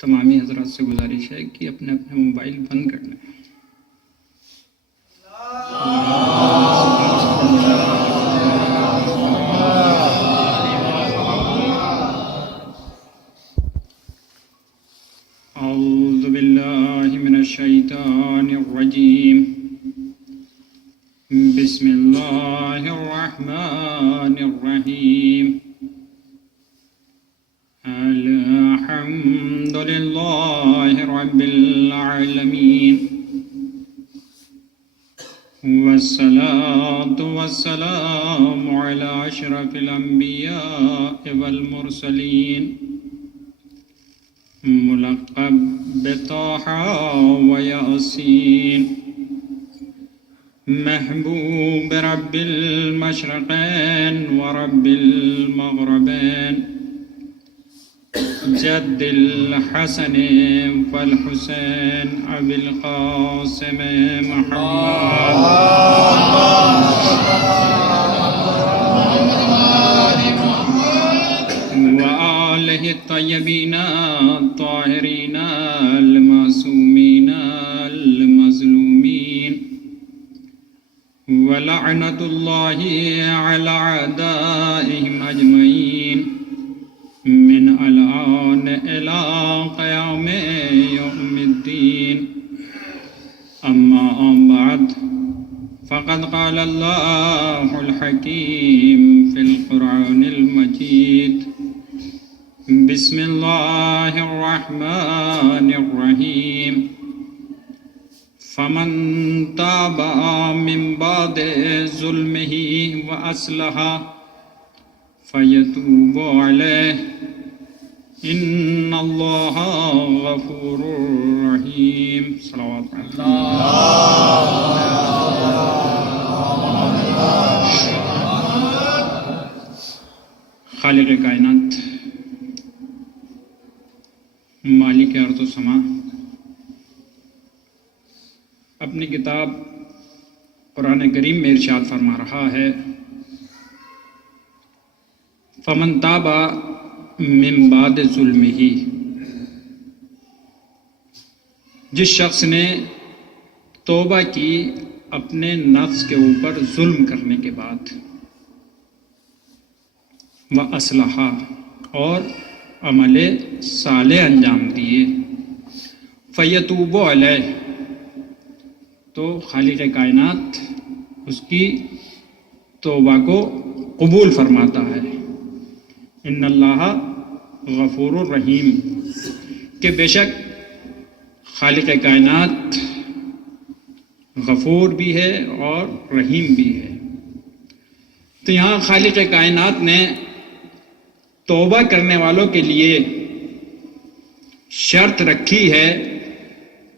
تمامی حضرات سے گزارش ہے کہ اپنے اپنے موبائل بند کر لیں۔ اعوذ باللہ من الشیطان الرجیم، بسم اللہ الرحمن الرحیم، الحمد للہ رب العالمین، والصلاة والسلام علی اشرف الانبیاء والمرسلین، ملقب بطہ و یاسین، محبوب رب المشرقین و رب المغربین، جد الحسن والحسین ابی القاسم محمد وآلہ الطیبین الطاہرین المعصومین المظلومین، ولعنۃ اللہ علی اعدائہم اجمعین، من الآن إلى قیام یوم الدین، اما بعد، فقد قال اللہ الحکیم فی القرآن المجید، بسم اللہ الرحمن الرحیم، فمن تاب من بعد ظلمہ وأصلح فیتوب علیہ ان اللہ غفور رحیم۔ صلوات خالق کائنات، مالک ارض و سما، اپنی کتاب قرآن کریم میں ارشاد فرما رہا ہے، فمن تاب من بعد ظلمہ، جس شخص نے توبہ کی اپنے نفس کے اوپر ظلم کرنے کے بعد، وَأَصْلَحَ، اور عمل صالح انجام دیے، فَيَتُوبُ عَلَيْهِ، تو خالق کائنات اس کی توبہ کو قبول فرماتا ہے، ان اللہ غفور الرحیم، کہ بے شک خالق کائنات غفور بھی ہے اور رحیم بھی ہے۔ تو یہاں خالق کائنات نے توبہ کرنے والوں کے لیے شرط رکھی ہے،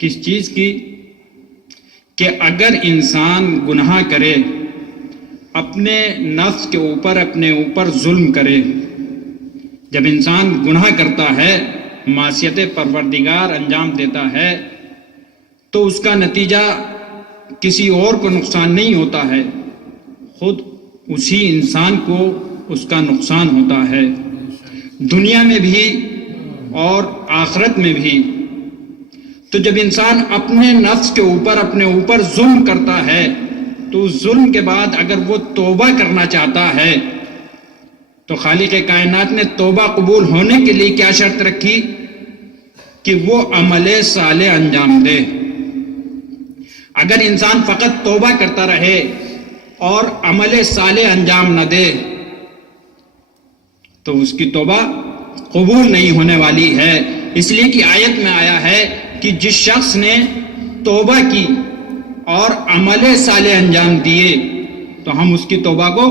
کس چیز کی؟ کہ اگر انسان گناہ کرے، اپنے نفس کے اوپر اپنے اوپر ظلم کرے، جب انسان گناہ کرتا ہے، معصیت پروردگار انجام دیتا ہے، تو اس کا نتیجہ کسی اور کو نقصان نہیں ہوتا ہے، خود اسی انسان کو اس کا نقصان ہوتا ہے، دنیا میں بھی اور آخرت میں بھی۔ تو جب انسان اپنے نفس کے اوپر اپنے اوپر ظلم کرتا ہے، تو اس ظلم کے بعد اگر وہ توبہ کرنا چاہتا ہے، تو خالق کائنات نے توبہ قبول ہونے کے لیے کیا شرط رکھی؟ کہ وہ عمل صالح انجام دے۔ اگر انسان فقط توبہ کرتا رہے اور عمل صالح انجام نہ دے، تو اس کی توبہ قبول نہیں ہونے والی ہے۔ اس لیے کہ آیت میں آیا ہے کہ جس شخص نے توبہ کی اور عمل صالح انجام دیے تو ہم اس کی توبہ کو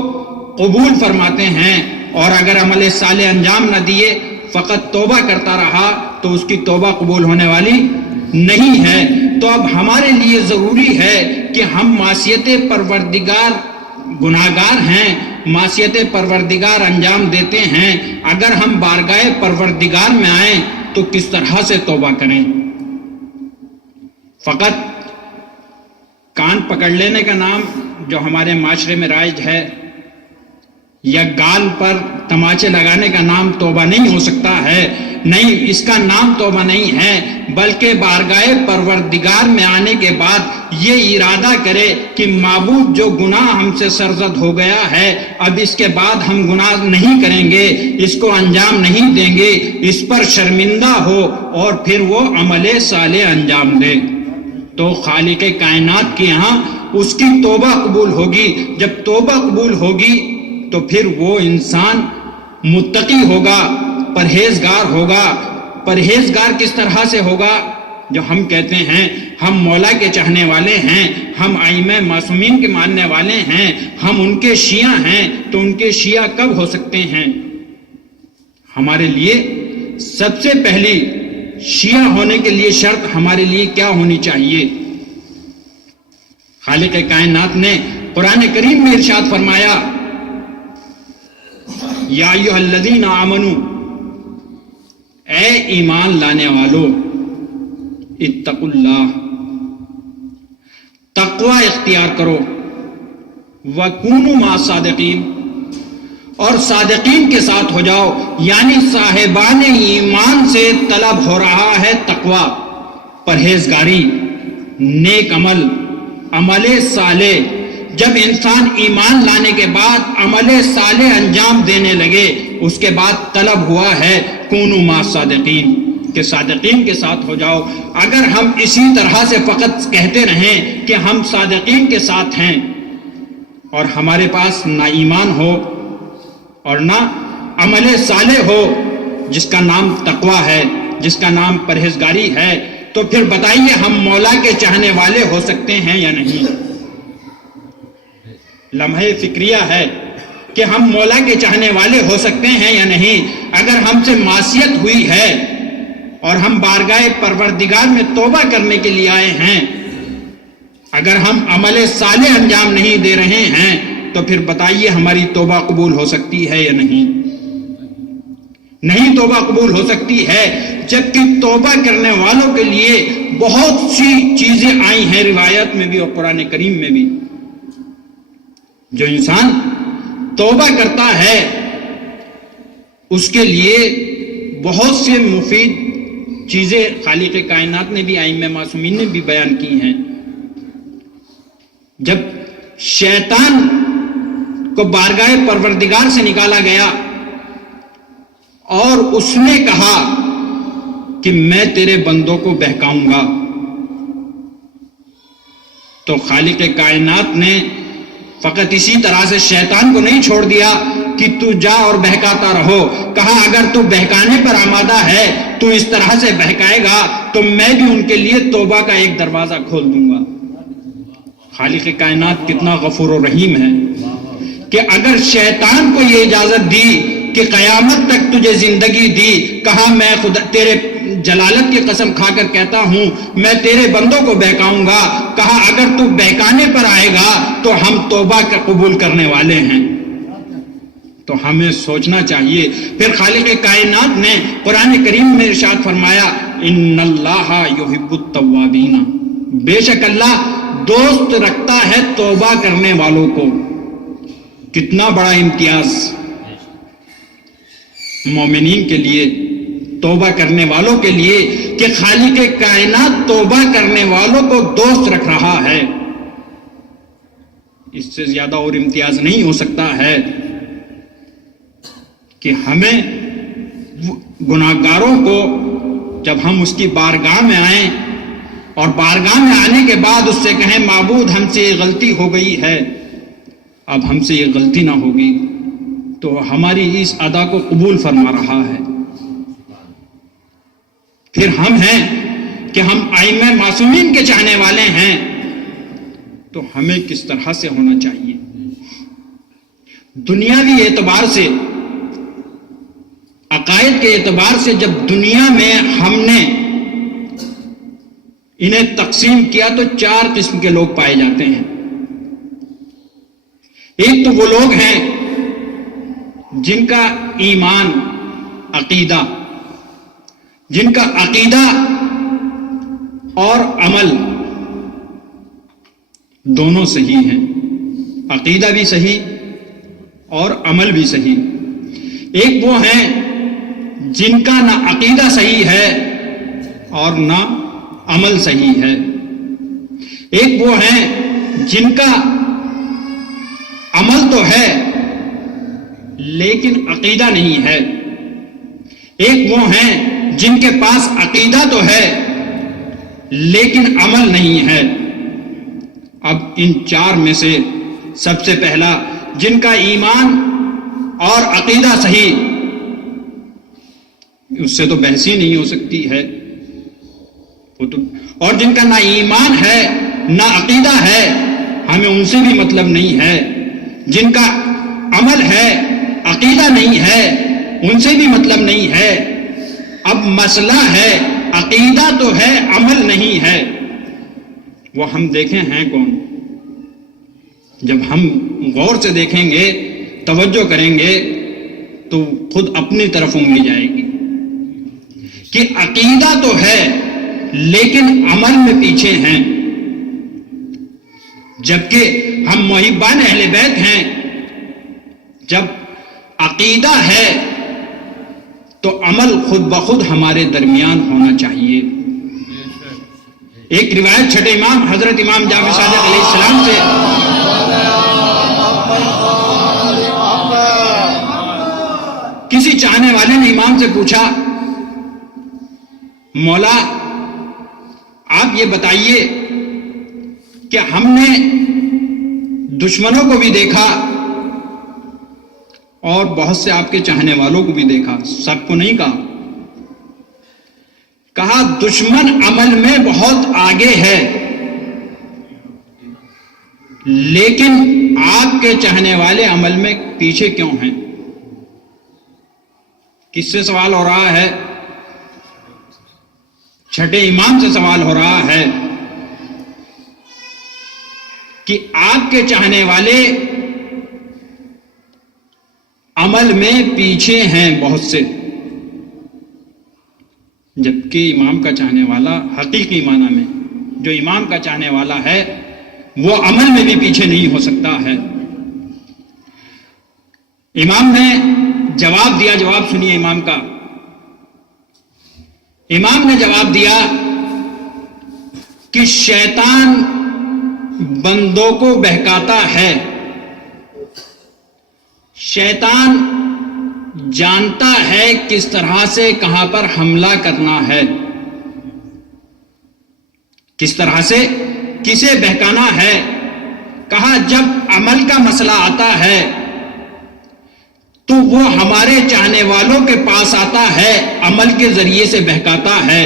قبول فرماتے ہیں، اور اگر عمل صالح انجام نہ دیے، فقط توبہ کرتا رہا، تو اس کی توبہ قبول ہونے والی نہیں ہے۔ تو اب ہمارے لیے ضروری ہے کہ ہم معصیت پروردگار گناہگار ہیں، معصیت پروردگار انجام دیتے ہیں، اگر ہم بارگاہ پروردگار میں آئیں تو کس طرح سے توبہ کریں؟ فقط کان پکڑ لینے کا نام جو ہمارے معاشرے میں رائج ہے، یا گال پر تماچے لگانے کا نام توبہ نہیں ہو سکتا ہے، نہیں، اس کا نام توبہ نہیں ہے، بلکہ بارگاہ پروردگار میں آنے کے بعد یہ ارادہ کرے کہ معبود جو گناہ ہم سے سرزد ہو گیا ہے، اب اس کے بعد ہم گناہ نہیں کریں گے، اس کو انجام نہیں دیں گے، اس پر شرمندہ ہو اور پھر وہ عمل صالح انجام دے، تو خالق کائنات کے ہاں اس کی توبہ قبول ہوگی۔ جب توبہ قبول ہوگی تو پھر وہ انسان متقی ہوگا، پرہیزگار ہوگا۔ پرہیزگار کس طرح سے ہوگا؟ جو ہم کہتے ہیں ہم مولا کے چاہنے والے ہیں، ہم ائمہ معصومین کے ماننے والے ہیں، ہم ان کے شیعہ ہیں، تو ان کے شیعہ کب ہو سکتے ہیں؟ ہمارے لیے سب سے پہلی شیعہ ہونے کے لیے شرط ہمارے لیے کیا ہونی چاہیے؟ خالق کائنات نے قرآن کریم میں ارشاد فرمایا، یا ایھا الذین آمنو، اے ایمان لانے والو، اتقوا اللہ، تقوی اختیار کرو، وکونوا مع الصادقین، اور صادقین کے ساتھ ہو جاؤ، یعنی صاحبان ایمان سے طلب ہو رہا ہے تقوی، پرہیزگاری، نیک عمل، عمل صالح۔ جب انسان ایمان لانے کے بعد عمل صالح انجام دینے لگے، اس کے بعد طلب ہوا ہے کونوا مع الصادقین، کہ صادقین کے ساتھ ہو جاؤ۔ اگر ہم اسی طرح سے فقط کہتے رہیں کہ ہم صادقین کے ساتھ ہیں اور ہمارے پاس نہ ایمان ہو اور نہ عمل صالح ہو، جس کا نام تقوی ہے، جس کا نام پرہیزگاری ہے، تو پھر بتائیے ہم مولا کے چاہنے والے ہو سکتے ہیں یا نہیں؟ لمحہ فکریہ ہے کہ ہم مولا کے چاہنے والے ہو سکتے ہیں یا نہیں؟ اگر ہم سے معصیت ہوئی ہے اور ہم بارگاہ پروردگار میں توبہ کرنے کے لیے آئے ہیں، اگر ہم عمل صالح انجام نہیں دے رہے ہیں، تو پھر بتائیے ہماری توبہ قبول ہو سکتی ہے یا نہیں؟ نہیں توبہ قبول ہو سکتی ہے، جبکہ توبہ کرنے والوں کے لیے بہت سی چیزیں آئی ہیں روایت میں بھی اور قرآن کریم میں بھی۔ جو انسان توبہ کرتا ہے اس کے لیے بہت سے مفید چیزیں خالق کائنات نے بھی، ائمہ معصومین نے بھی بیان کی ہیں۔ جب شیطان کو بارگاہ پروردگار سے نکالا گیا اور اس نے کہا کہ میں تیرے بندوں کو بہکاؤں گا، تو خالق کائنات نے فقط اسی طرح سے شیطان کو نہیں چھوڑ دیا کہ تو جا اور بہکاتا رہو، کہا اگر تو بہکانے پر آمادہ ہے، تو اس طرح سے بہکائے گا تو میں بھی ان کے لیے توبہ کا ایک دروازہ کھول دوں گا۔ خالق کائنات کتنا غفور و رحیم ہے کہ اگر شیطان کو یہ اجازت دی کہ قیامت تک تجھے زندگی دی، کہا میں خدا تیرے جلالت کی قسم کھا کر کہتا ہوں میں تیرے بندوں کو بہکاؤں گا، کہا اگر تو بہکانے پر آئے گا تو ہم توبہ کا قبول کرنے والے ہیں۔ تو ہمیں سوچنا چاہیے۔ پھر خالق کائنات نے قرآن کریم میں ارشاد فرمایا، ان اللہ یحب التوابین، بے شک اللہ دوست رکھتا ہے توبہ کرنے والوں کو۔ کتنا بڑا امتیاز مومنین کے لیے، توبہ کرنے والوں کے لیے، کہ خالق کائنات توبہ کرنے والوں کو دوست رکھ رہا ہے۔ اس سے زیادہ اور امتیاز نہیں ہو سکتا ہے کہ ہمیں گناہگاروں کو جب ہم اس کی بارگاہ میں آئیں اور بارگاہ میں آنے کے بعد اس سے کہیں معبود ہم سے یہ غلطی ہو گئی ہے، اب ہم سے یہ غلطی نہ ہوگی، تو ہماری اس ادا کو قبول فرما رہا ہے۔ پھر ہم ہیں کہ ہم ائمہ معصومین کے چاہنے والے ہیں، تو ہمیں کس طرح سے ہونا چاہیے؟ دنیاوی اعتبار سے، عقائد کے اعتبار سے، جب دنیا میں ہم نے انہیں تقسیم کیا تو 4 قسم کے لوگ پائے جاتے ہیں۔ ایک تو وہ لوگ ہیں جن کا ایمان، عقیدہ، جن کا عقیدہ اور عمل دونوں صحیح ہیں، عقیدہ بھی صحیح اور عمل بھی صحیح۔ ایک وہ ہیں جن کا نہ عقیدہ صحیح ہے اور نہ عمل صحیح ہے۔ ایک وہ ہیں جن کا عمل تو ہے لیکن عقیدہ نہیں ہے۔ ایک وہ ہیں جن کے پاس عقیدہ تو ہے لیکن عمل نہیں ہے۔ اب ان 4 میں سے سب سے پہلا جن کا ایمان اور عقیدہ صحیح، اس سے تو بحث ہی نہیں ہو سکتی ہے، اور جن کا نہ ایمان ہے نہ عقیدہ ہے، ہمیں ان سے بھی مطلب نہیں ہے۔ جن کا عمل ہے عقیدہ نہیں ہے، ان سے بھی مطلب نہیں ہے۔ اب مسئلہ ہے عقیدہ تو ہے عمل نہیں ہے، وہ ہم دیکھیں ہیں کون؟ جب ہم غور سے دیکھیں گے، توجہ کریں گے تو خود اپنی طرف انگلی جائے گی کہ عقیدہ تو ہے لیکن عمل میں پیچھے ہیں، جبکہ ہم محبان اہل بیت ہیں۔ جب عقیدہ ہے تو عمل خود بخود ہمارے درمیان ہونا چاہیے۔ ایک روایت چھٹے امام حضرت امام جعفر صادق علیہ السلام سے، کسی چاہنے والے نے امام سے پوچھا، مولا آپ یہ بتائیے کہ ہم نے دشمنوں کو بھی دیکھا اور بہت سے آپ کے چاہنے والوں کو بھی دیکھا، سب کو نہیں کہا، کہا دشمن عمل میں بہت آگے ہے لیکن آپ کے چاہنے والے عمل میں پیچھے کیوں ہیں؟ کس سے سوال ہو رہا ہے؟ چھٹے امام سے سوال ہو رہا ہے کہ آپ کے چاہنے والے عمل میں پیچھے ہیں بہت سے، جبکہ امام کا چاہنے والا حقیقی معنی میں جو امام کا چاہنے والا ہے وہ عمل میں بھی پیچھے نہیں ہو سکتا ہے۔ امام نے جواب دیا، جواب سنیے امام کا۔ امام نے جواب دیا کہ شیطان بندوں کو بہکاتا ہے، شیطان جانتا ہے کس طرح سے کہاں پر حملہ کرنا ہے، کس طرح سے کسے بہکانا ہے۔ کہا جب عمل کا مسئلہ آتا ہے تو وہ ہمارے چاہنے والوں کے پاس آتا ہے، عمل کے ذریعے سے بہکاتا ہے۔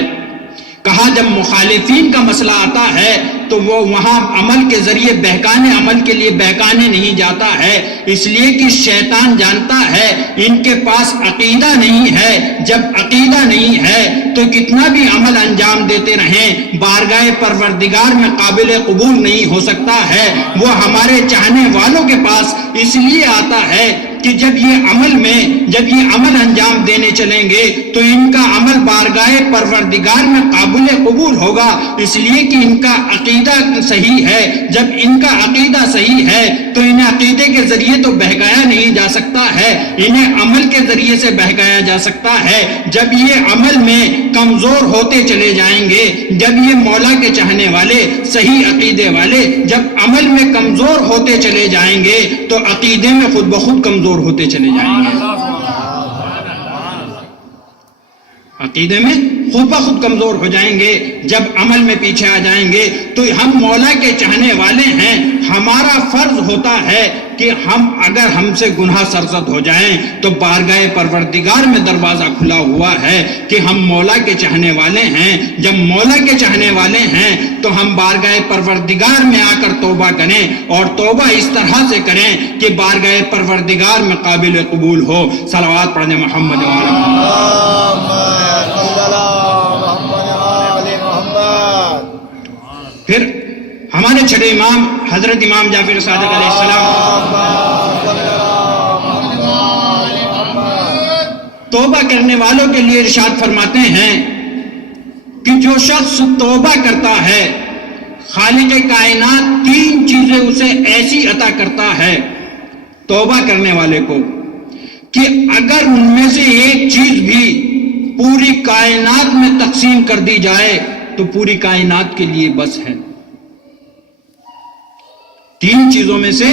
کہا جب مخالفین کا مسئلہ آتا ہے تو وہ وہاں عمل کے ذریعے بہکانے، عمل کے لیے بہکانے نہیں جاتا ہے، اس لیے کہ شیطان جانتا ہے ان کے پاس عقیدہ نہیں ہے۔ جب عقیدہ نہیں ہے تو کتنا بھی عمل انجام دیتے رہیں، بارگاہ پروردگار میں قابل قبول نہیں ہو سکتا ہے۔ وہ ہمارے چاہنے والوں کے پاس اس لیے آتا ہے کہ جب یہ عمل انجام دینے چلیں گے تو ان کا عمل بارگاہ پروردگار میں قابل قبول ہوگا، اس لیے کہ ان کا عقیدہ صحیح ہے۔ جب ان کا عقیدہ صحیح ہے تو انہیں عقیدے کے ذریعے تو بہکایا نہیں جا سکتا ہے، انہیں عمل کے ذریعے سے بہکایا جا سکتا ہے۔ جب یہ عمل میں کمزور ہوتے چلے جائیں گے، جب یہ مولا کے چاہنے والے، صحیح عقیدے والے جب عمل میں کمزور ہوتے چلے جائیں گے تو عقیدے میں خود بخود کمزور ہوتے چلے جائیں گے، عقیدے میں خود بخود کمزور ہو جائیں گے۔ جب عمل میں پیچھے آ جائیں گے تو ہم مولا کے چاہنے والے ہیں، ہمارا فرض ہوتا ہے کہ اگر ہم سے گناہ سرزد ہو جائیں تو بارگاہ پروردگار میں دروازہ کھلا ہوا ہے کہ ہم مولا کے چاہنے والے ہیں۔ جب مولا کے چاہنے والے ہیں تو ہم بارگاہ پروردگار میں آ کر توبہ کریں، اور توبہ اس طرح سے کریں کہ بارگاہ پروردگار میں قابل قبول ہو۔ صلوات پڑھنے محمد محمد ہمارے چھٹے امام حضرت امام جعفر صادق علیہ السلام توبہ کرنے والوں کے لیے ارشاد فرماتے ہیں کہ جو شخص توبہ کرتا ہے خالق کائنات 3 چیزیں اسے ایسی عطا کرتا ہے توبہ کرنے والے کو کہ اگر ان میں سے ایک چیز بھی پوری کائنات میں تقسیم کر دی جائے تو پوری کائنات کے لیے بس ہے. 3 چیزوں میں سے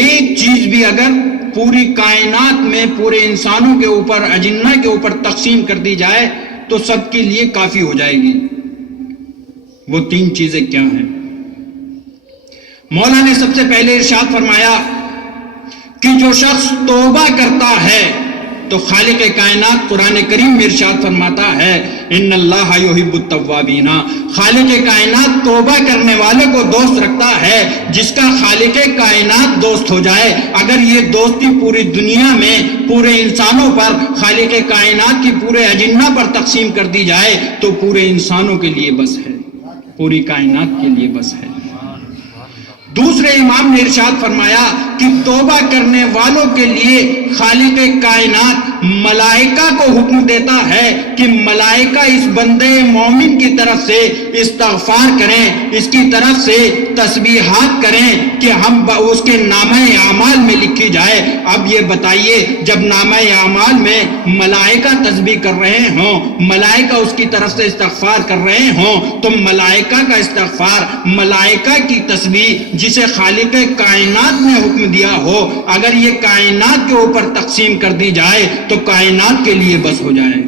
ایک چیز بھی اگر پوری کائنات میں پورے انسانوں کے اوپر اجنہ کے اوپر تقسیم کر دی جائے تو سب کے لیے کافی ہو جائے گی. وہ 3 چیزیں کیا ہیں؟ مولا نے سب سے پہلے ارشاد فرمایا کہ جو شخص توبہ کرتا ہے تو خالق کائنات قرآن کریم میں ارشاد فرماتا ہے ان اللہ یحب التوابین، خالق کائنات توبہ کرنے والے کو دوست رکھتا ہے جس کا خالق کائنات دوست ہو جائے. اگر یہ دوستی پوری دنیا میں پورے انسانوں پر خالق کائنات کی پورے اجنہ پر تقسیم کر دی جائے تو پورے انسانوں کے لیے بس ہے، پوری کائنات کے لیے بس ہے. دوسرے امام نے ارشاد فرمایا کہ توبہ کرنے والوں کے لیے خالق کائنات ملائکہ کو حکم دیتا ہے کہ ملائکہ اس بندے مومن کی طرف سے استغفار کریں، اس کی طرف سے تسبیحات کریں کہ ہم اس کے نامہ اعمال میں لکھی جائے. اب یہ بتائیے جب نامہ اعمال میں ملائکہ تسبیح کر رہے ہوں، ملائکہ اس کی طرف سے استغفار کر رہے ہوں تو ملائکہ کا استغفار، ملائکہ کی تسبیح جسے خالق کائنات نے حکم دیا ہو، اگر یہ کائنات کے اوپر تقسیم کر دی جائے تو کائنات کے لیے بس ہو جائے.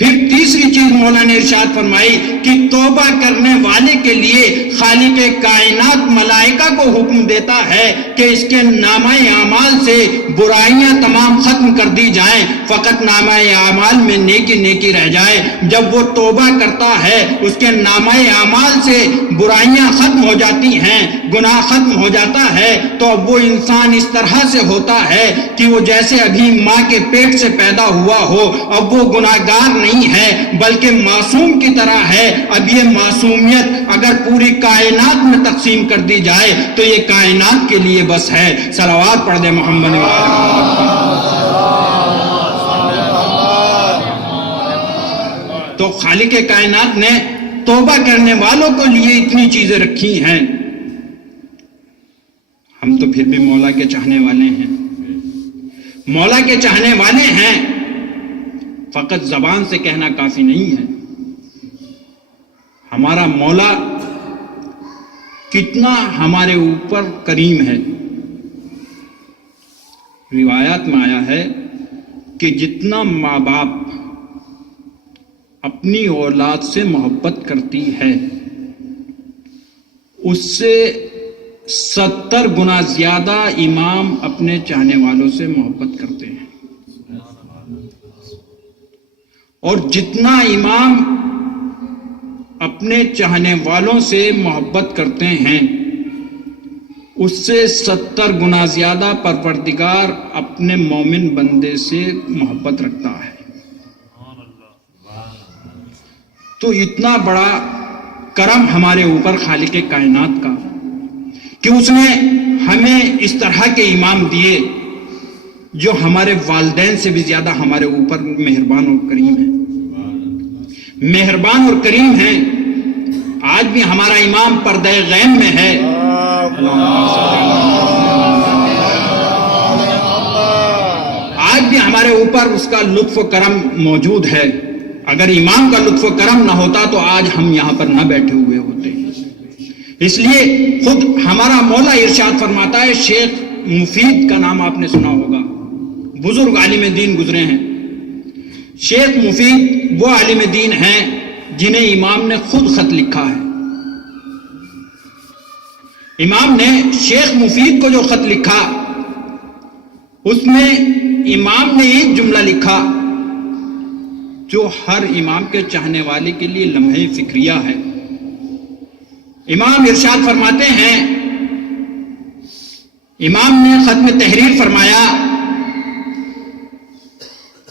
پھر تیسری چیز مولا نے ارشاد فرمائی کہ توبہ کرنے والے کے لیے خالق کائنات ملائکہ کو حکم دیتا ہے کہ اس کے نامہ اعمال سے برائیاں تمام ختم کر دی جائیں، فقط نامہ اعمال میں نیکی نیکی رہ جائے. جب وہ توبہ کرتا ہے اس کے نامہ اعمال سے برائیاں ختم ہو جاتی ہیں، گناہ ختم ہو جاتا ہے تو اب وہ انسان اس طرح سے ہوتا ہے کہ وہ جیسے ابھی ماں کے پیٹ سے پیدا ہوا ہو. اب وہ گناہگار نہیں ہے بلکہ معصوم کی طرح ہے. اب یہ معصومیت اگر پوری کائنات میں تقسیم کر دی جائے تو یہ کائنات کے لیے بس ہے. صلوات پڑھ دے محمد. تو خالق کائنات نے توبہ کرنے والوں کو لیے اتنی چیزیں رکھی ہیں. ہم تو پھر بھی مولا کے چاہنے والے ہیں، مولا کے چاہنے والے ہیں، فقط زبان سے کہنا کافی نہیں ہے. ہمارا مولا کتنا ہمارے اوپر کریم ہے. روایات میں آیا ہے کہ جتنا ماں باپ اپنی اولاد سے محبت کرتی ہے اس سے 70 گنا زیادہ امام اپنے چاہنے والوں سے محبت کرتے ہیں. اور جتنا امام اپنے چاہنے والوں سے محبت کرتے ہیں اس سے 70 گنا زیادہ پروردگار اپنے مومن بندے سے محبت رکھتا ہے. تو اتنا بڑا کرم ہمارے اوپر خالق کائنات کا کہ اس نے ہمیں اس طرح کے امام دیے جو ہمارے والدین سے بھی زیادہ ہمارے اوپر مہربان اور کریم ہیں. مہربان اور کریم ہیں. آج بھی ہمارا امام پردہ غیب میں ہے. آج بھی ہمارے اوپر اس کا لطف و کرم موجود ہے. اگر امام کا لطف و کرم نہ ہوتا تو آج ہم یہاں پر نہ بیٹھے ہوئے ہوتے. اس لیے خود ہمارا مولا ارشاد فرماتا ہے. شیخ مفید کا نام آپ نے سنا ہوگا، بزرگ عالم دین گزرے ہیں. شیخ مفید وہ عالم دین ہیں جنہیں امام نے خود خط لکھا ہے. امام نے شیخ مفید کو جو خط لکھا اس میں امام نے ایک جملہ لکھا جو ہر امام کے چاہنے والے کے لیے لمحہ فکریہ ہے. امام ارشاد فرماتے ہیں، امام نے خط میں تحریر فرمایا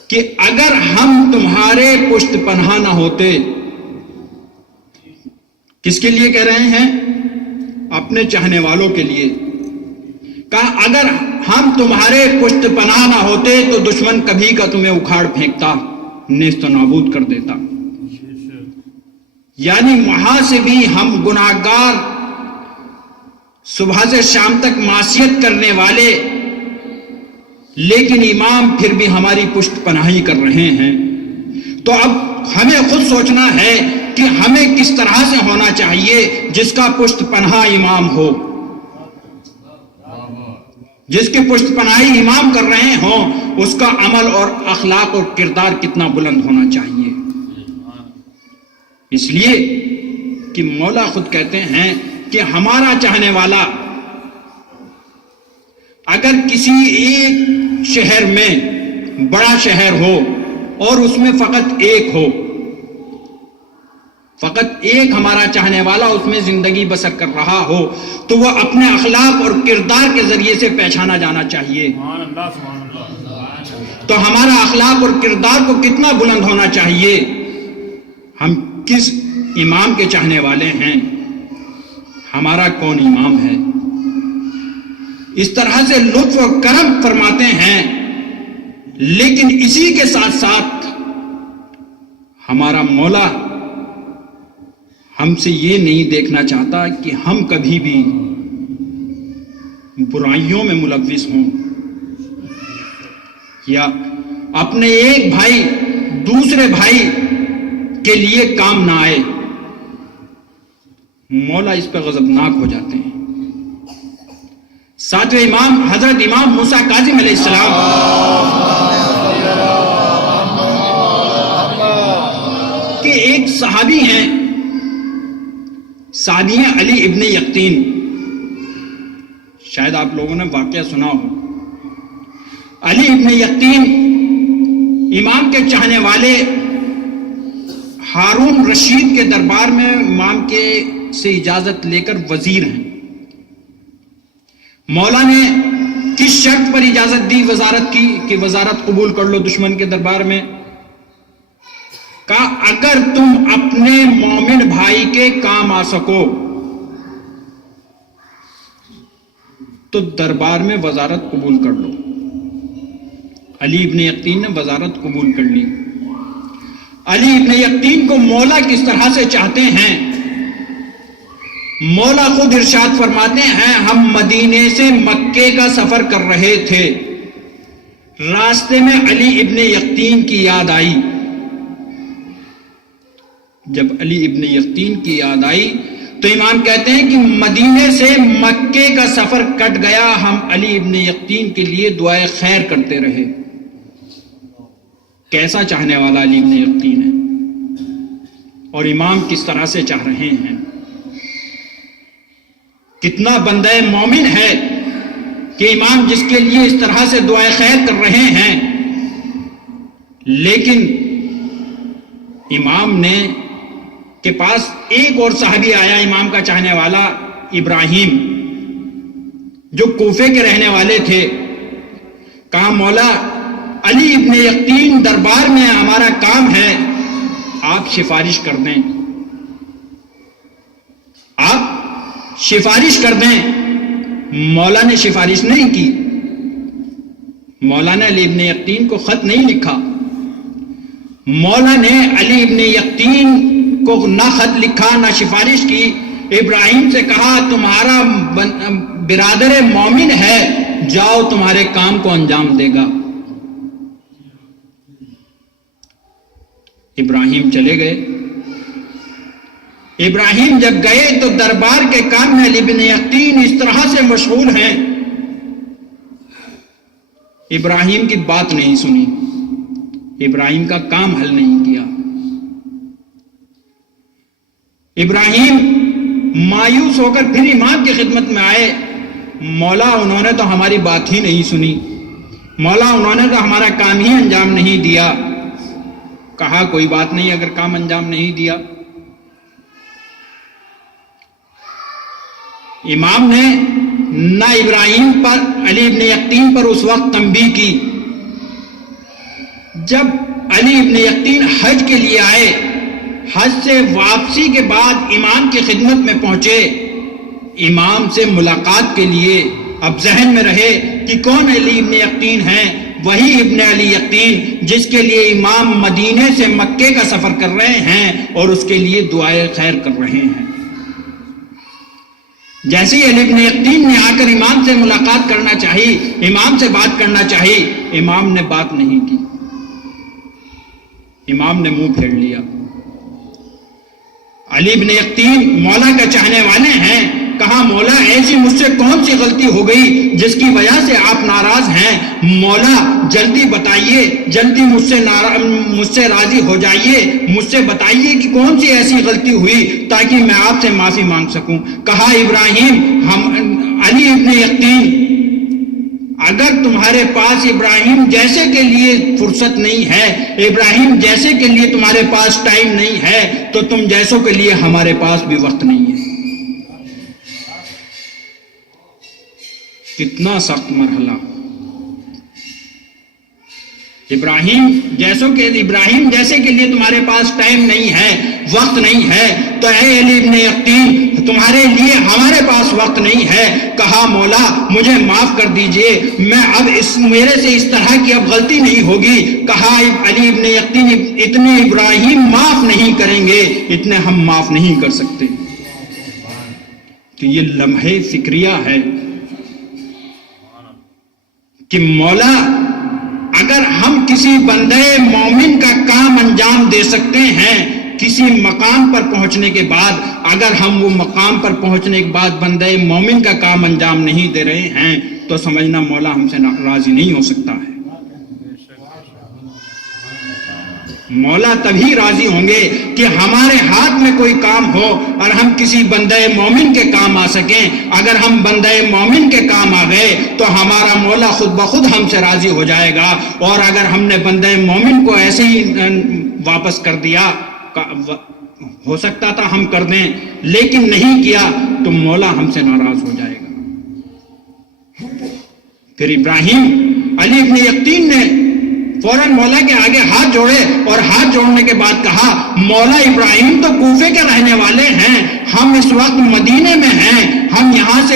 کہ اگر ہم تمہارے پشت پناہ نہ ہوتے کس کے لیے کہہ رہے ہیں؟ اپنے چاہنے والوں کے لیے. کہا اگر ہم تمہارے پشت پناہ نہ ہوتے تو دشمن کبھی کا تمہیں اکھاڑ پھینکتا، نیست و نابود کر دیتا. یعنی وہاں سے بھی ہم گناہگار، صبح سے شام تک معصیت کرنے والے، لیکن امام پھر بھی ہماری پشت پناہی کر رہے ہیں. تو اب ہمیں خود سوچنا ہے کہ ہمیں کس طرح سے ہونا چاہیے جس کا پشت پناہ امام ہو، جس کی پشت پناہی امام کر رہے ہوں، اس کا عمل اور اخلاق اور کردار کتنا بلند ہونا چاہیے. اس لیے کہ مولا خود کہتے ہیں کہ ہمارا چاہنے والا اگر کسی ایک شہر میں، بڑا شہر ہو اور اس میں فقط ایک ہو، فقط ایک ہمارا چاہنے والا اس میں زندگی بسر کر رہا ہو، تو وہ اپنے اخلاق اور کردار کے ذریعے سے پہچانا جانا چاہیے. تو ہمارا اخلاق اور کردار کو کتنا بلند ہونا چاہیے، ہم کس امام کے چاہنے والے ہیں، ہمارا کون امام ہے. اس طرح سے لطف و کرم فرماتے ہیں، لیکن اسی کے ساتھ ساتھ ہمارا مولا ہم سے یہ نہیں دیکھنا چاہتا کہ ہم کبھی بھی برائیوں میں ملوث ہوں، یا اپنے ایک بھائی دوسرے بھائی کے لیے کام نہ آئے. مولا اس پہ غضبناک ہو جاتے ہیں. ساتویں امام حضرت امام موسیٰ کاظم علیہ السلام کے ایک صحابی ہیں، صحابی ہیں علی ابن یقطین. شاید آپ لوگوں نے واقعہ سنا ہو. علی ابن یقطین امام کے چاہنے والے، ہارون رشید کے دربار میں امام کے سے اجازت لے کر وزیر ہیں. مولا نے کس شرط پر اجازت دی وزارت کی کہ وزارت قبول کر لو دشمن کے دربار میں؟ کہا اگر تم اپنے مومن بھائی کے کام آ سکو تو دربار میں وزارت قبول کر لو. علی ابن یقطین نے وزارت قبول کر لی. علی ابن یقطین کو مولا کس طرح سے چاہتے ہیں، مولا خود ارشاد فرماتے ہیں ہم مدینے سے مکے کا سفر کر رہے تھے، راستے میں علی ابن یقطین کی یاد آئی. جب علی ابن یقطین کی یاد آئی تو امام کہتے ہیں کہ مدینے سے مکے کا سفر کٹ گیا، ہم علی ابن یقطین کے لیے دعائے خیر کرتے رہے. کیسا چاہنے والا علی ابن یقطین ہے، اور امام کس طرح سے چاہ رہے ہیں. کتنا بندہ مومن ہے کہ امام جس کے لیے اس طرح سے دعائے خیر کر رہے ہیں، لیکن امام نے کے پاس ایک اور صحابی آیا امام کا چاہنے والا، ابراہیم، جو کوفے کے رہنے والے تھے. کہا مولا علی ابن یقطین دربار میں ہمارا کام ہے، آپ سفارش کر دیں، آپ سفارش کر دیں. مولا نے سفارش نہیں کی. مولا نے علی ابن یقطین کو خط نہیں لکھا. مولا نے علی ابن یقطین کو نہ خط لکھا نہ سفارش کی. ابراہیم سے کہا تمہارا برادر مومن ہے، جاؤ تمہارے کام کو انجام دے گا. ابراہیم چلے گئے. ابراہیم جب گئے تو دربار کے کام میں علی ابن یقطین اس طرح سے مشغول ہیں، ابراہیم کی بات نہیں سنی، ابراہیم کا کام حل نہیں کیا. ابراہیم مایوس ہو کر پھر امام کی خدمت میں آئے. مولا انہوں نے تو ہماری بات ہی نہیں سنی، مولا انہوں نے تو ہمارا کام ہی انجام نہیں دیا. کہا کوئی بات نہیں، اگر کام انجام نہیں دیا. امام نے نہ ابراہیم پر علی ابن یقطین پر اس وقت تنبیہ کی. جب علی ابن یقطین حج کے لیے آئے، حج سے واپسی کے بعد امام کی خدمت میں پہنچے، امام سے ملاقات کے لیے۔ اب ذہن میں رہے کہ کون علی ابن یقطین ہیں؟ وہی ابن علی یقطین جس کے لیے امام مدینے سے مکے کا سفر کر رہے ہیں اور اس کے لیے دعائے خیر کر رہے ہیں۔ جیسے ہی علی ابن یقطین نے آ کر امام سے ملاقات کرنا چاہی، امام سے بات کرنا چاہی، امام نے بات نہیں کی، امام نے منہ پھیر لیا۔ علی ابن یقطین مولا کا چاہنے والے ہیں، کہا مولا ایسی مجھ سے کون سی غلطی ہو گئی جس کی وجہ سے آپ ناراض ہیں؟ مولا جلدی بتائیے، جلدی مجھ سے راضی ہو جائیے، مجھ سے بتائیے کہ کون سی ایسی غلطی ہوئی تاکہ میں آپ سے معافی مانگ سکوں۔ کہا ابراہیم، علی ابن یقطین، اگر تمہارے پاس ابراہیم جیسے کے لیے فرصت نہیں ہے، ابراہیم جیسے کے لیے تمہارے پاس ٹائم نہیں ہے، تو تم جیسوں کے لیے ہمارے پاس بھی وقت نہیں ہے۔ کتنا سخت مرحلہ! ابراہیم جیسے کے لیے تمہارے پاس ٹائم نہیں ہے، وقت نہیں ہے، تو اے علی ابن یقطین تمہارے لیے ہمارے پاس وقت نہیں ہے۔ کہا مولا مجھے معاف کر دیجئے، میں اب میرے سے اس طرح کی اب غلطی نہیں ہوگی۔ کہا علی ابن یقطین اتنے ابراہیم معاف نہیں کریں گے، اتنے ہم معاف نہیں کر سکتے۔ تو یہ لمحے فکریہ ہے کہ مولا اگر ہم کسی بندے مومن کا کام انجام دے سکتے ہیں کسی مقام پر پہنچنے کے بعد، اگر ہم وہ مقام پر پہنچنے کے بعد بندے مومن کا کام انجام نہیں دے رہے ہیں تو سمجھنا مولا ہم سے راضی نہیں ہو سکتا ہے۔ مولا تبھی راضی ہوں گے کہ ہمارے ہاتھ میں کوئی کام ہو اور ہم کسی بندے مومن کے کام آ سکیں۔ اگر ہم بندے مومن کے کام آ گئے تو ہمارا مولا خود بخود ہم سے راضی ہو جائے گا، اور اگر ہم نے بندے مومن کو ایسے ہی واپس کر دیا، ہو سکتا تھا ہم کر دیں لیکن نہیں کیا، تو مولا ہم سے ناراض ہو جائے گا۔ پھر ابراہیم علی ابن یقطین نے فوراً مولا کے آگے ہاتھ جوڑے، اور ہاتھ جوڑنے کے بعد کہا مولا ابراہیم تو کوفے کے رہنے والے ہیں، ہم اس وقت مدینے میں ہیں، ہم یہاں سے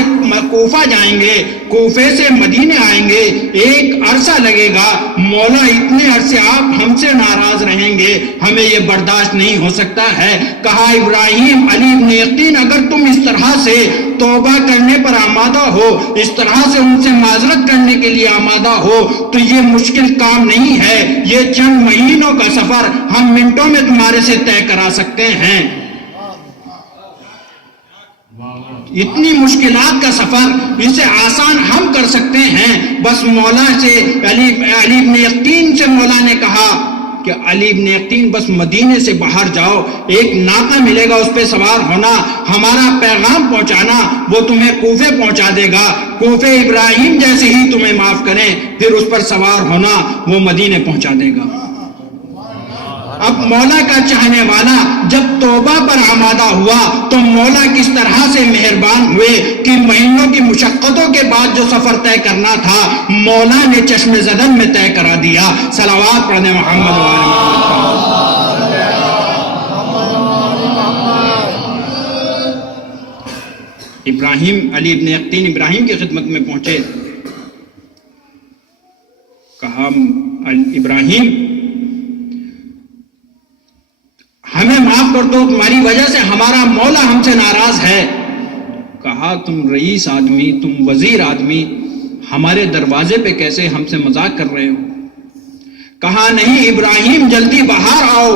کوفہ جائیں گے، کوفے سے مدینے آئیں گے، ایک عرصہ لگے گا، مولا اتنے عرصے آپ ہم سے ناراض رہیں گے، ہمیں یہ برداشت نہیں ہو سکتا ہے۔ کہا ابراہیم علی ابن یقطین اگر تم اس طرح سے توبہ کرنے پر آمادہ ہو، اس طرح سے ان سے معذرت کرنے کے لیے آمادہ ہو تو یہ مشکل کام نہیں ہے، یہ چند مہینوں کا سفر ہم منٹوں میں تمہارے سے طے کرا سکتے ہیں۔ اتنی مشکلات کا سفر اسے آسان ہم کر سکتے ہیں۔ بس مولا سے علی ابن یقطین سے مولا نے کہا کہ علی ابن یقطین بس مدینے سے باہر جاؤ، ایک ناقہ ملے گا، اس پہ سوار ہونا، ہمارا پیغام پہنچانا، وہ تمہیں کوفے پہنچا دے گا، کوفے ابراہیم جیسے ہی تمہیں معاف کریں، پھر اس پر سوار ہونا، وہ مدینے پہنچا دے گا۔ اب مولا کا چاہنے والا جب توبہ پر آمادہ ہوا تو مولا کس طرح سے مہربان ہوئے کہ مہینوں کی مشقتوں کے بعد جو سفر طے کرنا تھا مولا نے چشم زدن میں طے کرا دیا۔ صلوات پڑھنے محمد و آل محمد۔ ابراہیم علی ابن یقطین ابراہیم کی خدمت میں پہنچے، کہا ابراہیم ہمیں معاف کر دو، تمہاری وجہ سے ہمارا مولا ہم سے ناراض ہے۔ کہا تم رئیس آدمی، تم وزیر آدمی، ہمارے دروازے پہ کیسے ہم سے مذاق کر رہے ہو؟ کہا نہیں ابراہیم جلدی باہر آؤ۔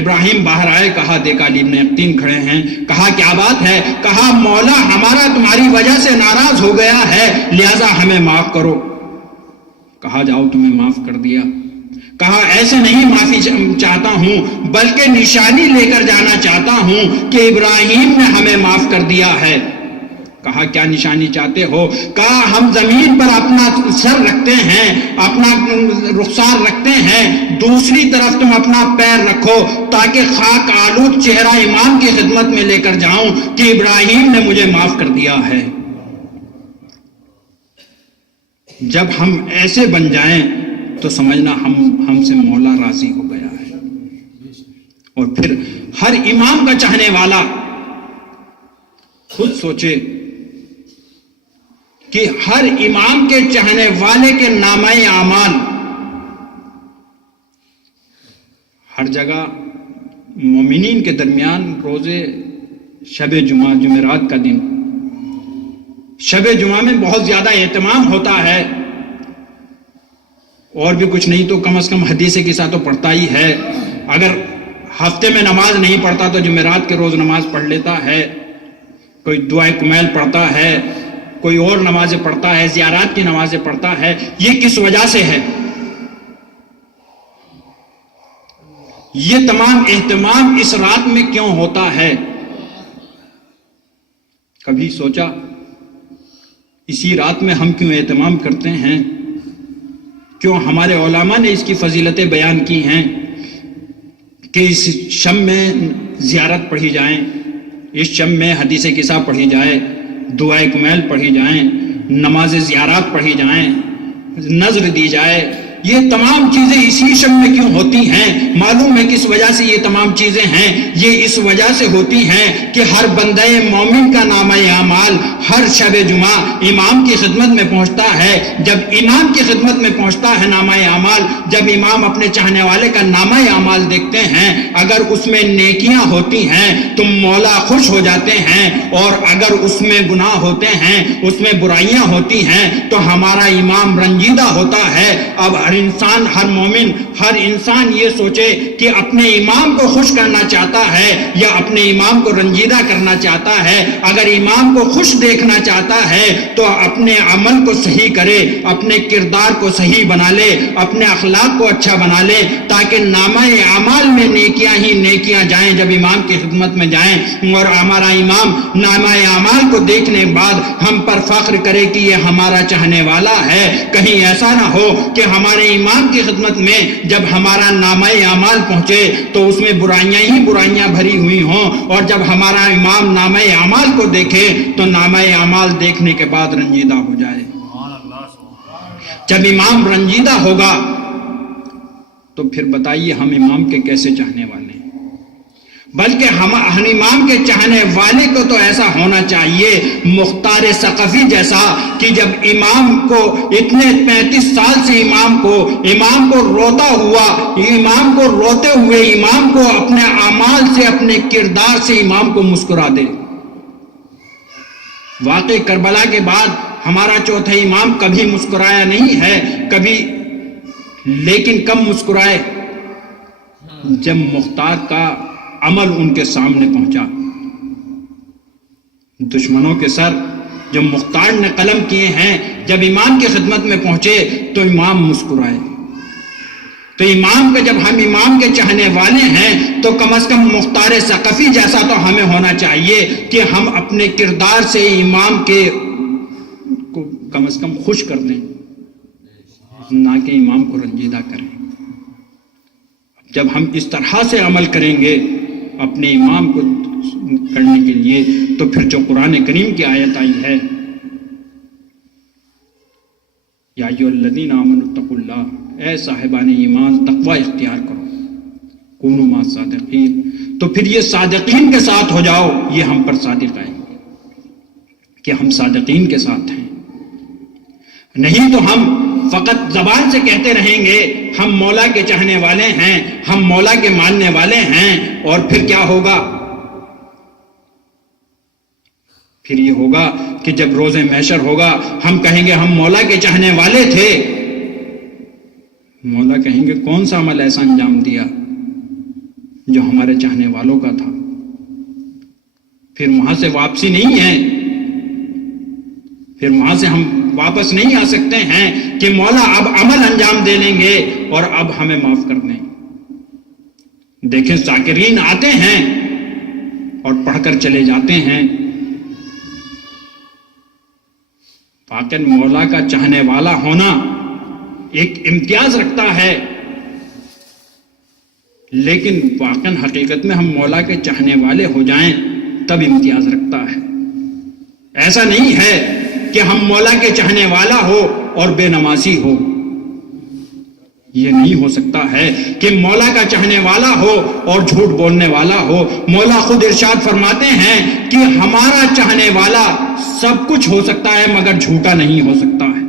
ابراہیم باہر آئے، کہا دیکھا علی ابن یقطین کھڑے ہیں، کہا کیا بات ہے؟ کہا مولا ہمارا تمہاری وجہ سے ناراض ہو گیا ہے، لہذا ہمیں معاف کرو۔ کہا جاؤ تمہیں معاف کر دیا۔ کہا ایسے نہیں معافی چاہتا ہوں بلکہ نشانی لے کر جانا چاہتا ہوں کہ ابراہیم نے ہمیں معاف کر دیا ہے۔ کہا کیا نشانی چاہتے ہو؟ کہا ہم زمین پر اپنا سر رکھتے ہیں، اپنا رخسار رکھتے ہیں، دوسری طرف تم اپنا پیر رکھو تاکہ خاک آلود چہرہ امام کی خدمت میں لے کر جاؤں کہ ابراہیم نے مجھے معاف کر دیا ہے۔ جب ہم ایسے بن جائیں تو سمجھنا ہم سے مولا راضی ہو گیا ہے۔ اور پھر ہر امام کا چاہنے والا خود سوچے کہ ہر امام کے چاہنے والے کے نامہ اعمال ہر جگہ مومنین کے درمیان روزے شب جمعہ جمعرات کا دن شب جمعہ میں بہت زیادہ اہتمام ہوتا ہے، اور بھی کچھ نہیں تو کم از کم حدیث کے ساتھ تو پڑھتا ہی ہے. اگر ہفتے میں نماز نہیں پڑھتا تو جمعرات کے روز نماز پڑھ لیتا ہے، کوئی دعائے کمیل پڑھتا ہے، کوئی اور نمازیں پڑھتا ہے، زیارات کی نمازیں پڑھتا ہے. یہ کس وجہ سے ہے؟ یہ تمام اہتمام اس رات میں کیوں ہوتا ہے؟ کبھی سوچا اسی رات میں ہم کیوں اہتمام کرتے ہیں؟ کیوں ہمارے علماء نے اس کی فضیلتیں بیان کی ہیں کہ اس شب میں زیارت پڑھی جائیں، اس شب میں حدیث قصہ پڑھی جائے، دعائے کمیل پڑھی جائیں، نماز زیارات پڑھی جائیں، نذر دی جائے. یہ تمام چیزیں اسی شب میں کیوں ہوتی ہیں؟ معلوم ہے کس وجہ سے یہ تمام چیزیں ہیں. یہ اس وجہ سے ہوتی ہیں کہ ہر بندہ مومن کا نامہ اعمال ہر شب جمعہ امام کی خدمت میں پہنچتا ہے. جب امام کی خدمت میں پہنچتا ہے نامہ اعمال، جب امام اپنے چاہنے والے کا نامہ اعمال دیکھتے ہیں، اگر اس میں نیکیاں ہوتی ہیں تو مولا خوش ہو جاتے ہیں، اور اگر اس میں گناہ ہوتے ہیں، اس میں برائیاں ہوتی ہیں تو ہمارا امام رنجیدہ ہوتا ہے. اب ہر انسان، ہر مومن، ہر انسان یہ سوچے کہ اپنے امام کو خوش کرنا چاہتا ہے یا اپنے امام کو رنجیدہ کرنا چاہتا ہے. اگر امام کو خوش دیکھنا چاہتا ہے تو اپنے عمل کو صحیح کرے، اپنے کردار کو صحیح بنا لے، اپنے اخلاق کو اچھا بنا لے، تاکہ نامہ اعمال میں نیکیاں ہی نیکیاں جائیں جب امام کی خدمت میں جائیں، اور ہمارا امام نامہ اعمال کو دیکھنے بعد ہم پر فخر کرے کہ یہ ہمارا چاہنے والا ہے. کہیں ایسا نہ ہو کہ ہمارے امام کی خدمت میں جب ہمارا نامہ اعمال پہنچے تو اس میں برائیاں ہی برائیاں بھری ہوئی ہوں، اور جب ہمارا امام نامہ اعمال کو دیکھے تو نامہ اعمال دیکھنے کے بعد رنجیدہ ہو جائے. جب امام رنجیدہ ہوگا تو پھر بتائیے ہم امام کے کیسے چاہنے والے ہیں؟ بلکہ ہم امام کے چاہنے والے کو تو ایسا ہونا چاہیے مختار ثقفی جیسا کہ جب امام کو اتنے 35 سال سے امام کو روتا ہوا، امام کو روتے ہوئے امام کو اپنے اعمال سے، اپنے کردار سے امام کو مسکرا دے. واقعی کربلا کے بعد ہمارا چوتھا امام کبھی مسکرایا نہیں ہے، کبھی، لیکن کب مسکرائے؟ جب مختار کا عمل ان کے سامنے پہنچا. دشمنوں کے سر جو مختار نے قلم کیے ہیں جب امام کی خدمت میں پہنچے تو امام مسکرائے. تو امام کا، جب ہم امام کے چاہنے والے ہیں تو کم از کم مختار ثقفی جیسا تو ہمیں ہونا چاہیے کہ ہم اپنے کردار سے امام کے کو کم از کم خوش کر دیں، نہ کہ امام کو رنجیدہ کریں. جب ہم اس طرح سے عمل کریں گے اپنے امام کو کرنے کے لیے، تو پھر جو قرآن کریم کی آیت آئی ہے، یا ایھا الذین آمنوا اتقوا اللہ، اے صاحبان ایمان تقوی اختیار کرو، کونوا مع الصادقین، تو پھر یہ صادقین کے ساتھ ہو جاؤ. یہ ہم پر صادق آئے کہ ہم صادقین کے ساتھ ہیں. نہیں تو ہم فقط زبان سے کہتے رہیں گے ہم مولا کے چاہنے والے ہیں، ہم مولا کے ماننے والے ہیں، اور پھر کیا ہوگا؟ پھر یہ ہوگا کہ جب روز محشر ہوگا ہم کہیں گے ہم مولا کے چاہنے والے تھے. مولا کہیں گے کون سا عمل ایسا انجام دیا جو ہمارے چاہنے والوں کا تھا؟ پھر وہاں سے واپسی نہیں ہے، پھر وہاں سے ہم واپس نہیں آ سکتے ہیں کہ مولا اب عمل انجام دے لیں گے اور اب ہمیں معاف کر دیں. دیکھیں ذاکرین آتے ہیں اور پڑھ کر چلے جاتے ہیں. واقعی مولا کا چاہنے والا ہونا ایک امتیاز رکھتا ہے، لیکن واقعی حقیقت میں ہم مولا کے چاہنے والے ہو جائیں تب امتیاز رکھتا ہے. ایسا نہیں ہے کہ ہم مولا کے چاہنے والا ہو اور بے نمازی ہو. یہ نہیں ہو سکتا ہے کہ مولا کا چاہنے والا ہو اور جھوٹ بولنے والا ہو. مولا خود ارشاد فرماتے ہیں کہ ہمارا چاہنے والا سب کچھ ہو سکتا ہے مگر جھوٹا نہیں ہو سکتا ہے.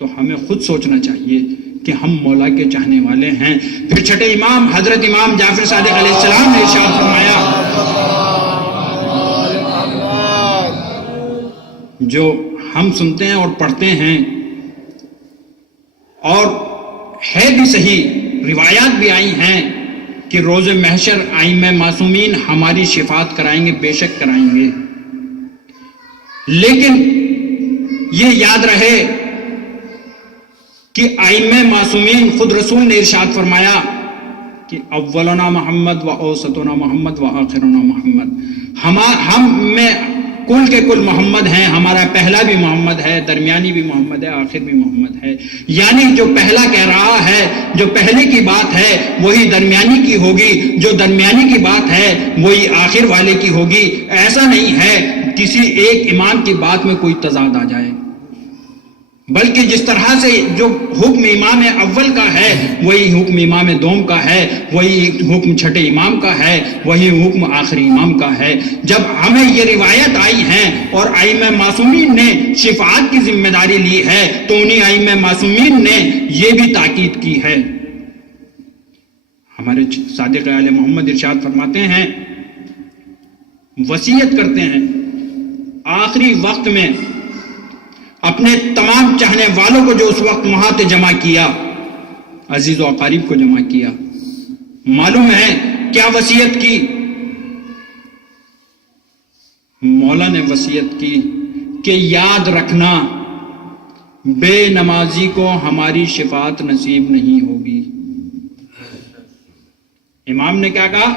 تو ہمیں خود سوچنا چاہیے کہ ہم مولا کے چاہنے والے ہیں. پھر چھٹے امام حضرت امام جعفر صادق علیہ السلام نے ارشاد فرمایا جو ہم سنتے ہیں اور پڑھتے ہیں اور ہے بھی صحیح، روایات بھی آئی ہیں کہ روز محشر ائمہ معصومین ہماری شفاعت کرائیں گے، بے شک کرائیں گے. لیکن یہ یاد رہے کہ ائمہ معصومین خود رسول نے ارشاد فرمایا کہ اولنا محمد و اوسطنا محمد و آخرنا محمد. ہم میں کل کے کل محمد ہیں، ہمارا پہلا بھی محمد ہے، درمیانی بھی محمد ہے، آخر بھی محمد ہے. یعنی جو پہلا کہہ رہا ہے، جو پہلے کی بات ہے وہی درمیانی کی ہوگی، جو درمیانی کی بات ہے وہی آخر والے کی ہوگی. ایسا نہیں ہے کسی ایک امام کی بات میں کوئی تضاد آ جائے، بلکہ جس طرح سے جو حکم امام اول کا ہے وہی حکم امام دوم کا ہے، وہی حکم چھٹے امام کا ہے، وہی حکم آخری امام کا ہے. جب ہمیں یہ روایت آئی ہیں اور ائمہ معصومین نے شفاعت کی ذمہ داری لی ہے تو انہی ائمہ معصومین نے یہ بھی تاکید کی ہے. ہمارے صادق آل محمد ارشاد فرماتے ہیں، وصیت کرتے ہیں آخری وقت میں اپنے تمام چاہنے والوں کو جو اس وقت وہاں پہ جمع کیا، عزیز و اقارب کو جمع کیا. معلوم ہے کیا وصیت کی؟ مولا نے وصیت کی کہ یاد رکھنا بے نمازی کو ہماری شفاعت نصیب نہیں ہوگی. امام نے کیا کہا؟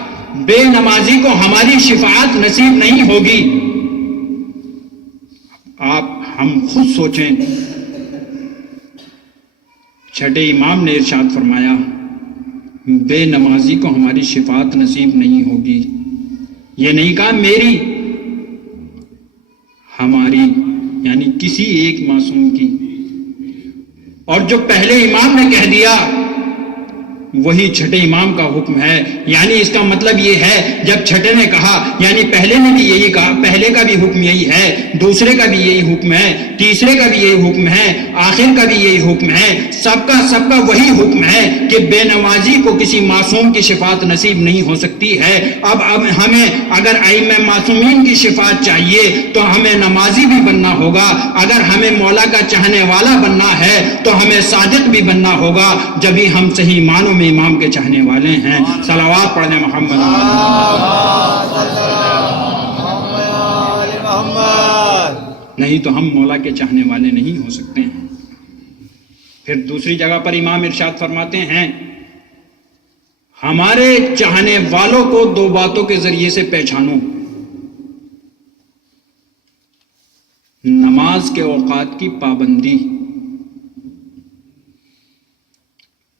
بے نمازی کو ہماری شفاعت نصیب نہیں ہوگی. آپ ہم خود سوچیں، چھٹے امام نے ارشاد فرمایا بے نمازی کو ہماری شفاعت نصیب نہیں ہوگی. یہ نہیں کہا میری، ہماری، یعنی کسی ایک معصوم کی. اور جو پہلے امام نے کہہ دیا وہی چھٹے امام کا حکم ہے. یعنی اس کا مطلب یہ ہے جب چھٹے نے کہا یعنی پہلے نے بھی یہی کہا، پہلے کا بھی حکم یہی ہے، دوسرے کا بھی یہی حکم ہے، تیسرے کا بھی یہی حکم ہے، آخر کا بھی یہی حکم ہے. سب کا وہی حکم ہے کہ بے نمازی کو کسی معصوم کی شفاعت نصیب نہیں ہو سکتی ہے. اب ہمیں اگر ائمہ معصومین کی شفاعت چاہیے تو ہمیں نمازی بھی بننا ہوگا. اگر ہمیں مولا کا چاہنے والا بننا ہے تو ہمیں صادق بھی بننا ہوگا، جبھی ہم صحیح معنوں میں امام کے چاہنے والے ہیں. صلوات پڑھنے محمد. نہیں تو ہم مولا کے چاہنے والے نہیں ہو سکتے ہیں. پھر دوسری جگہ پر امام ارشاد فرماتے ہیں ہمارے چاہنے والوں کو دو باتوں کے ذریعے سے پہچانو. نماز کے اوقات کی پابندی.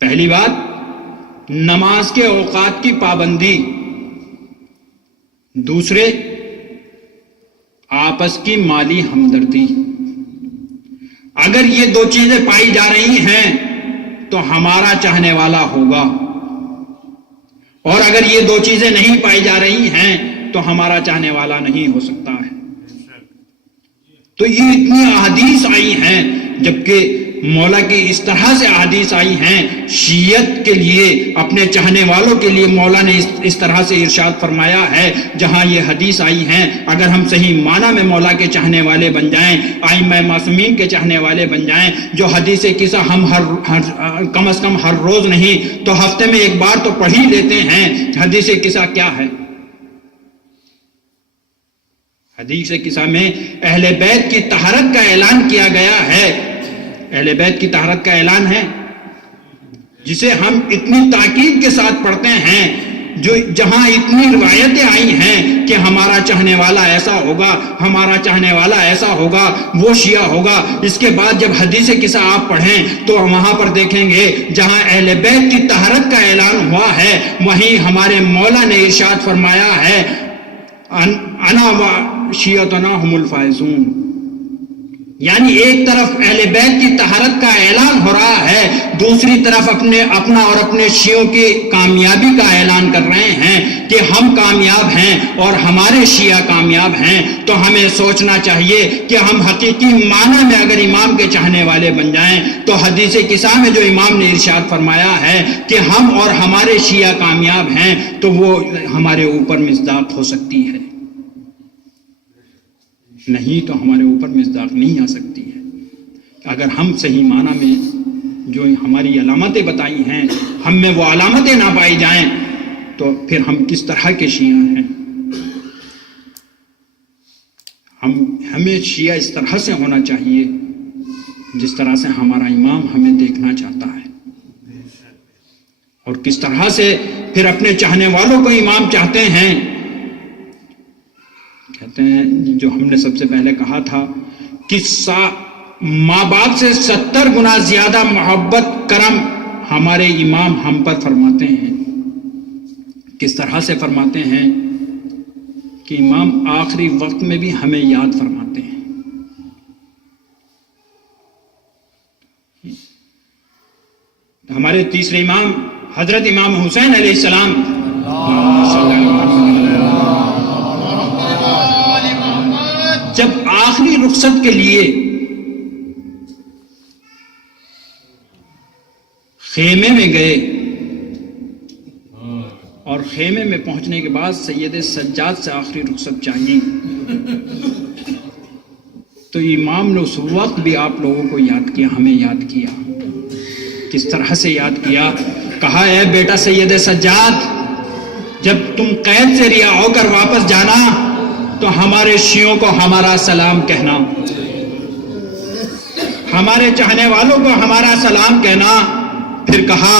پہلی بات نماز کے اوقات کی پابندی، دوسرے آپس کی مالی ہمدردی. اگر یہ دو چیزیں پائی جا رہی ہیں تو ہمارا چاہنے والا ہوگا، اور اگر یہ دو چیزیں نہیں پائی جا رہی ہیں تو ہمارا چاہنے والا نہیں ہو سکتا ہے. تو یہ اتنی احادیث آئی ہیں، جبکہ مولا کی اس طرح سے احادیث آئی ہیں شیعت کے لیے، اپنے چاہنے والوں کے لیے مولا نے اس طرح سے ارشاد فرمایا ہے. جہاں یہ حدیث آئی ہیں اگر ہم صحیح معنی میں مولا کے چاہنے والے بن جائیں، ائمہ معصومین کے چاہنے والے بن جائیں، جو حدیث قصہ ہم کم از کم ہر روز نہیں تو ہفتے میں ایک بار تو پڑھ ہی لیتے ہیں. حدیث قصہ کیا ہے؟ حدیث قصہ میں اہل بیت کی طہارت کا اعلان کیا گیا ہے. اہل بیت کی طہارت کا اعلان ہے جسے ہم اتنی تاکید کے ساتھ پڑھتے ہیں، جو جہاں اتنی روایتیں آئی ہیں کہ ہمارا چاہنے والا ایسا ہوگا، ہمارا چاہنے والا ایسا ہوگا، وہ شیعہ ہوگا. اس کے بعد جب حدیث قصہ آپ پڑھیں تو وہاں پر دیکھیں گے جہاں اہل بیت کی طہارت کا اعلان ہوا ہے وہیں ہمارے مولا نے ارشاد فرمایا ہے انا و شیعتنا ہم الفائزون. یعنی ایک طرف اہل بیت کی طہارت کا اعلان ہو رہا ہے، دوسری طرف اپنا اور اپنے شیعوں کی کامیابی کا اعلان کر رہے ہیں کہ ہم کامیاب ہیں اور ہمارے شیعہ کامیاب ہیں۔ تو ہمیں سوچنا چاہیے کہ ہم حقیقی معنی میں اگر امام کے چاہنے والے بن جائیں تو حدیث قصہ میں جو امام نے ارشاد فرمایا ہے کہ ہم اور ہمارے شیعہ کامیاب ہیں، تو وہ ہمارے اوپر مصداق ہو سکتی ہے، نہیں تو ہمارے اوپر مصداق نہیں آ سکتی ہے۔ اگر ہم صحیح معنی میں جو ہماری علامتیں بتائی ہیں ہم میں وہ علامتیں نہ پائی جائیں تو پھر ہم کس طرح کے شیعہ ہیں؟ ہمیں شیعہ اس طرح سے ہونا چاہیے جس طرح سے ہمارا امام ہمیں دیکھنا چاہتا ہے، اور کس طرح سے پھر اپنے چاہنے والوں کو امام چاہتے ہیں۔ کہتے ہیں جو ہم نے سب سے پہلے کہا تھا کہ ماں باپ سے 70 گنا زیادہ محبت کرم ہمارے امام ہم پر فرماتے ہیں۔ کس طرح سے فرماتے ہیں کہ امام آخری وقت میں بھی ہمیں یاد فرماتے ہیں۔ ہمارے تیسرے امام حضرت امام حسین علیہ السلام جب آخری رخصت کے لیے خیمے میں گئے اور خیمے میں پہنچنے کے بعد سید سجاد سے آخری رخصت چاہیے، تو امام نے اس وقت بھی آپ لوگوں کو یاد کیا، ہمیں یاد کیا۔ کس طرح سے یاد کیا؟ کہا اے بیٹا سید سجاد، جب تم قید سے رہا ہو کر واپس جانا تو ہمارے شیعوں کو ہمارا سلام کہنا، ہمارے چاہنے والوں کو ہمارا سلام کہنا۔ پھر کہا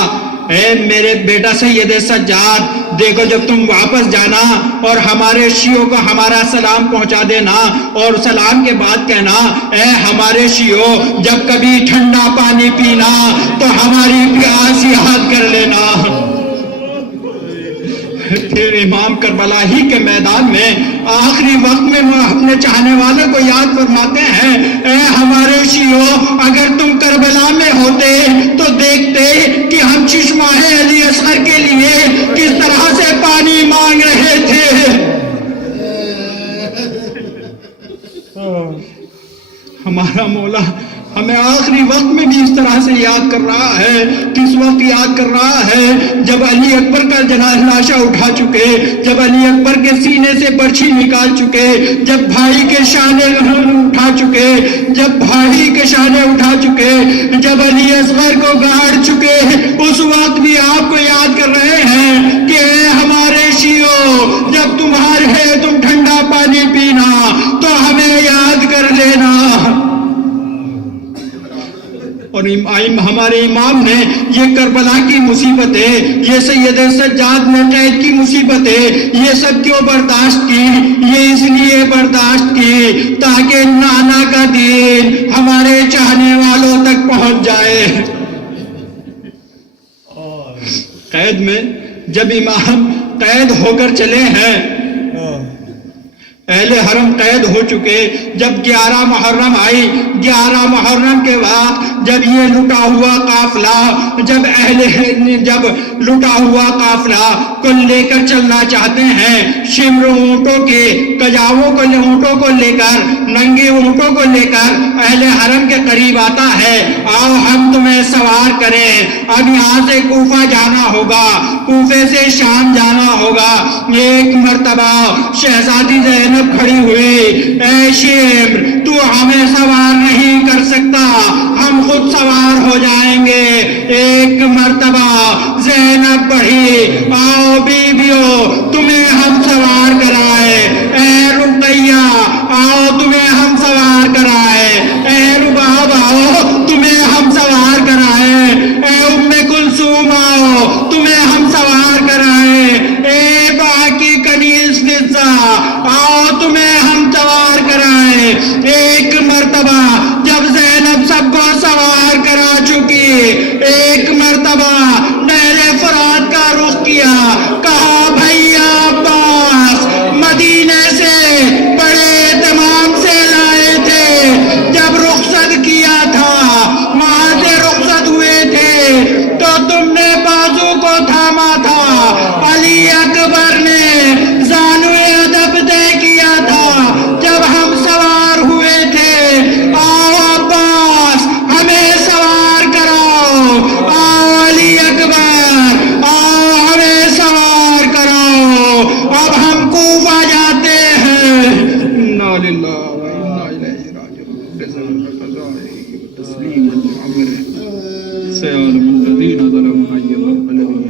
اے میرے بیٹا سید سجاد، دیکھو جب تم واپس جانا اور ہمارے شیعوں کو ہمارا سلام پہنچا دینا، اور سلام کے بعد کہنا اے ہمارے شیعوں، جب کبھی ٹھنڈا پانی پینا تو ہماری پیاس یاد کر لینا۔ پھر امام کربلا ہی کے میدان میں آخری وقت میں اپنے چاہنے والوں کو یاد فرماتے ہیں اے ہمارے شیعوں، اگر تم کربلا میں ہوتے تو دیکھتے کہ ہم چشمہ علی اصغر کے لیے کس طرح سے پانی مانگ رہے تھے۔ ہمارا مولا ہمیں آخری وقت میں بھی اس طرح سے یاد کر رہا ہے۔ کس وقت یاد کر رہا ہے؟ جب علی اکبر کا لاشا اٹھا چکے، جب علی اکبر کے سینے سے برچھی نکال چکے، جب بھائی کے شانے اٹھا چکے، جب بھائی کے شانے اٹھا چکے، جب علی اصغر کو گاڑ چکے، اس وقت بھی آپ کو یاد کر رہے ہیں کہ اے ہمارے شیعوں، جب تم ٹھنڈا پانی پینا تو ہمیں یاد کر لینا۔ اور ہمارے امام نے یہ کربلا کی مصیبتیں، یہ سید سجاد نے قید کی مصیبتیں، یہ سب کیوں برداشت کی؟ یہ اس لیے برداشت کی تاکہ نانا کا دین ہمارے چاہنے والوں تک پہنچ جائے۔ قید میں جب امام قید ہو کر چلے ہیں، اہل حرم قید ہو چکے، جب 11 محرم آئی، 11 محرم کے بعد جب یہ لٹا ہوا قافلہ، جب لٹا ہوا قافلہ کو لے کر چلنا چاہتے ہیں، شمر اونٹوں کے، کجاووں کو، اونٹوں کو لے کر، ننگے اونٹوں کو لے کر اہل حرم کے قریب آتا ہے، آؤ ہم تمہیں سوار کریں، اب یہاں سے کوفہ جانا ہوگا، کوفے سے شام جانا ہوگا۔ ایک مرتبہ شہزادی زینب کھڑی ہوئی، اے شمر تو ہمیں سوار نہیں کر سکتا، ہم خود سوار ہو جائیں گے۔ ایک مرتبہ زینب بڑھی، آؤ بیویوں تمہیں ہم سوار کرائے، اے رقیہ آؤ تمہیں ہم سوار کرائے، اے رباب آؤ تمہیں ہم سوار کرائے، اے ام کلثوم آؤ تمہیں ہم سوار کرائے، اے باقی کنیز فضہ آؤ تمہیں ہم سوار کرائے۔ ایک مرتبہ جب زینب سب کو سوار کرا چکی، ایک مرتبہ نہر فرات کا رخ کیا، کہا بھیا عباس مدینے سے بڑے اہتمام سے لائے تھے، جب رخ تھاما تھا، علی اکبر نے زانوئے ادب طے کیا تھا جب ہم سوار ہوئے تھے، آؤ عباس ہمیں سوار کراؤ، آؤ علی اکبر آؤ ہمیں سوار کراؤ، اب ہم کوفہ جاتے ہیں۔ انا للہ و انا الیہ راجعون۔ سيعلم الذين ظلموا أي منقلب